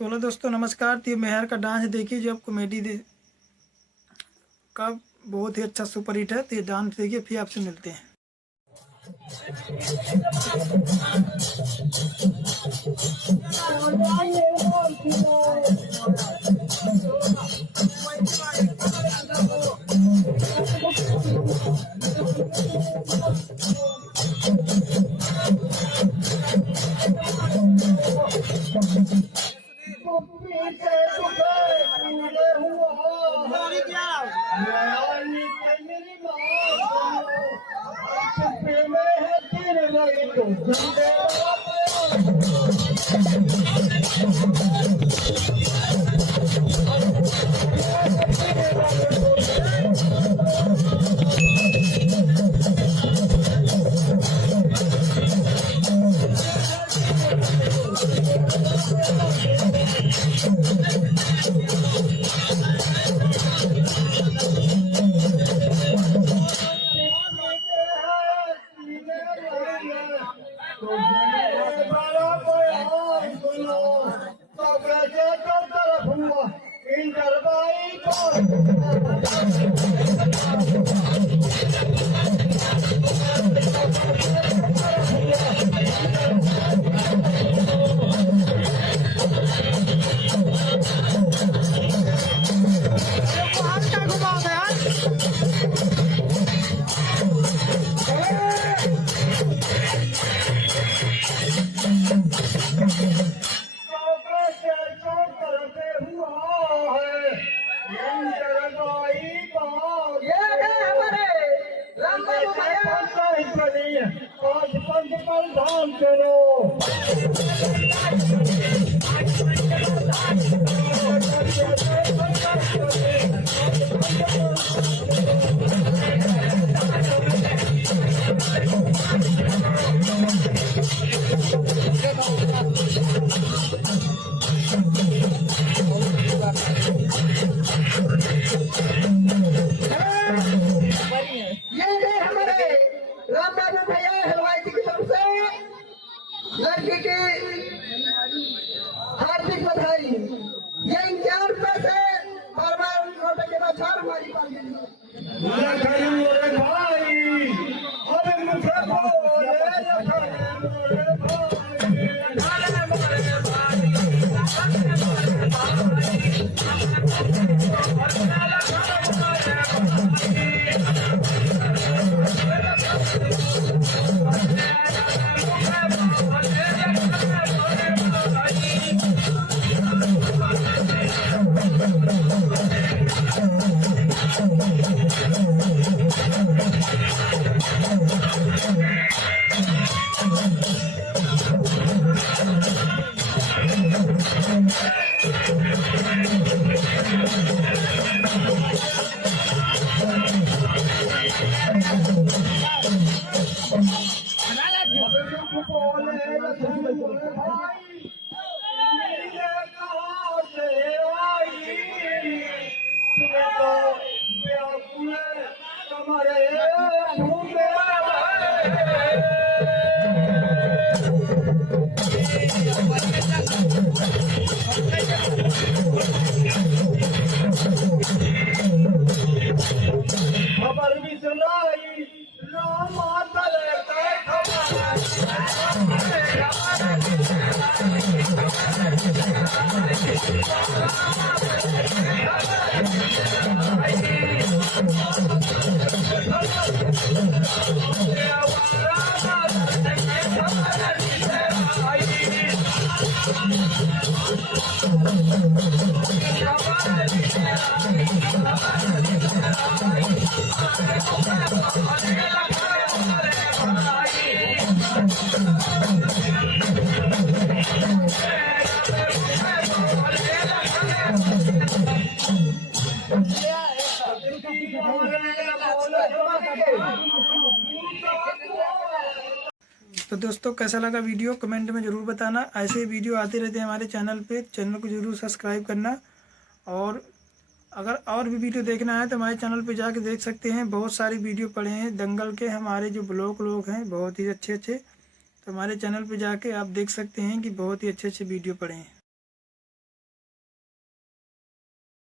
तो हेलो दोस्तों, नमस्कार। तो ये मेहर का डांस देखिए, जो आप कॉमेडी का बहुत ही अच्छा सुपर हिट है। तो ये डांस देखिए, फिर आपसे मिलते हैं। लड़की की हार्दिक बधाई। ये इंतजार से बार बार छोटे के बाद हमारी खबर भी सुनाई राम माता तो दोस्तों, कैसा लगा वीडियो कमेंट में ज़रूर बताना। ऐसे वीडियो आते रहते हैं हमारे चैनल पे। चैनल को ज़रूर सब्सक्राइब करना। और अगर और भी वीडियो देखना है तो हमारे चैनल पे जाके देख सकते हैं। बहुत सारी वीडियो पड़े हैं दंगल के, हमारे जो ब्लॉग लोग हैं बहुत ही अच्छे अच्छे। तो हमारे चैनल पे जाके आप देख सकते हैं कि बहुत ही अच्छे अच्छे वीडियो पड़े हैं।